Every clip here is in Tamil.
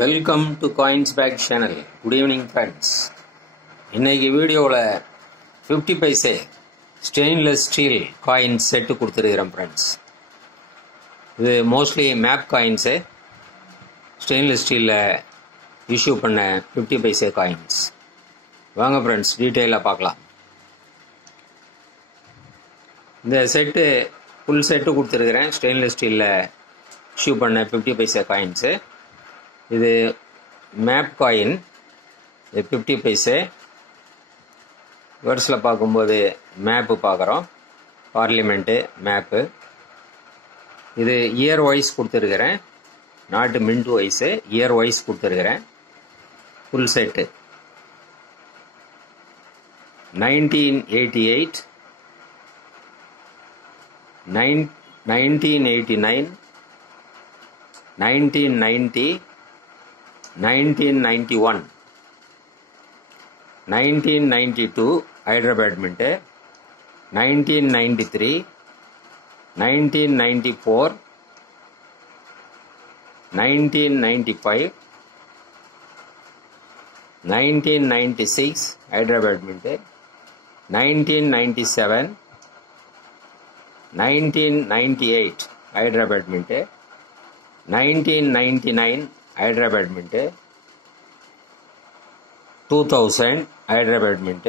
Welcome to coins back channel. Good evening friends. இன்றைக்கி வீடியோவில் 50 paise stainless steel coins set கொடுத்துருக்கிறேன் ஃப்ரெண்ட்ஸ். இது மோஸ்ட்லி மேப் காயின்ஸு, ஸ்டெயின்லெஸ் ஸ்டீலில் இஷ்யூ பண்ண 50 பைசே காயின்ஸ். வாங்க ஃப்ரெண்ட்ஸ், டீட்டெயிலாக பார்க்கலாம். இந்த செட்டு ஃபுல் செட்டு கொடுத்துருக்கிறேன். ஸ்டெயின்லெஸ் ஸ்டீலில் இஷ்யூ பண்ண 50 பைசே காயின்ஸு. இது மேப் காயின், இது 50 பைசே. வேர்ஸில் பார்க்கும்போது மேப்பு பார்க்குறோம், பார்லிமெண்ட்டு மேப்பு. இது இயர் வைஸ் கொடுத்துருக்கிறேன், நாட்டு மின்ட் வைஸு இயர் வைஸ் கொடுத்துருக்கிறேன். Full set 1988, 1989, 1990, 1991, 1992 Hyderabad Mint, 1993, 1994, 1995, 1996 Hyderabad Mint, 1997, 1998 Hyderabad Mint, 1999 Hyderabad Mint, 2000 Hyderabad Mint,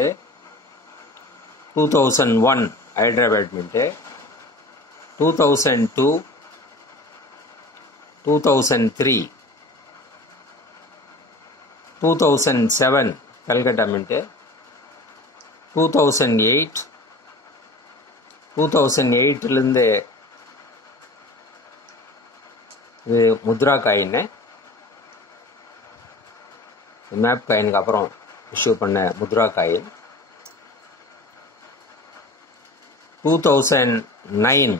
2001 Hyderabad Mint, 2002, 2003, 2007 Calcutta Mint, 2008, 2008 இது முத்ரா காயின், மேப் காயினுக்கு அப்புறம் இஷ்யூ பண்ண முத்ரா காயின். 2009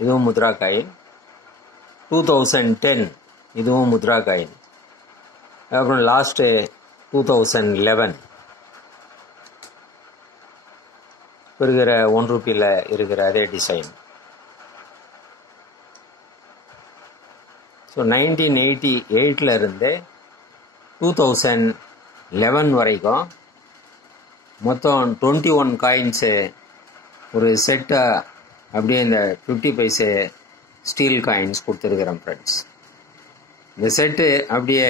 இதுவும் முத்ரா காயின். 2010 இதுவும் முத்ரா காயின். அப்புறம் லாஸ்ட்டு 2011 இருக்கிற 1 ரூபியில் இருக்கிற அதே டிசைன். ஸோ 1988 இருந்து 2011 வரைக்கும் மொத்தம் 21 காயின்ஸு ஒரு செட்டாக அப்படியே இந்த 50 பைசே ஸ்டீல் காயின்ஸ் கொடுத்துருக்குறேன் ஃப்ரெண்ட்ஸ். இந்த செட்டு அப்படியே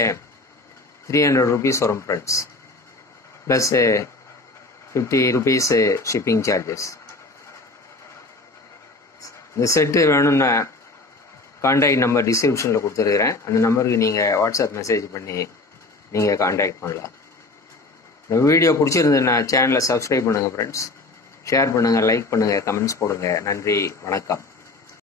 300 rupees வரும் friends, plus 50 rupees shipping charges. இந்த செட்டு வேணும்னா கான்டாக்ட் நம்பர் டிஸ்கிரிப்ஷனில் கொடுத்துருக்குறேன். அந்த நம்பருக்கு நீங்கள் வாட்ஸ்அப் மெசேஜ் பண்ணி நீங்கள் கான்டாக்ட் பண்ணலாம். இந்த வீடியோ பிடிச்சிருந்ததுன்னா சேனலை சப்ஸ்கிரைப் பண்ணுங்கள் ஃப்ரெண்ட்ஸ், ஷேர் பண்ணுங்கள், லைக் பண்ணுங்கள், கமெண்ட்ஸ் போடுங்க. நன்றி, வணக்கம்.